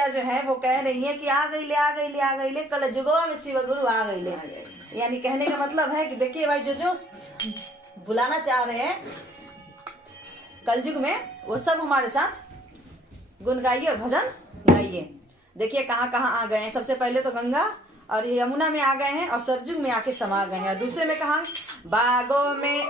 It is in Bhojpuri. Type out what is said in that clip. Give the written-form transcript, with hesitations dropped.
शिष्या जो है वो कह रही है कि आ गई ले कल जुगवा में शिव गुरु आ गई ले। यानी कहने का मतलब है कि देखिए भाई, जो बुलाना चाह रहे हैं कलयुग में, वो सब हमारे साथ गुण गाइए और भजन गाइए। देखिए कहाँ कहाँ आ गए हैं। सबसे पहले तो गंगा और यमुना में आ गए हैं और सरजुग में आके समा गए हैं। और दूसरे में कहाँ, बागों में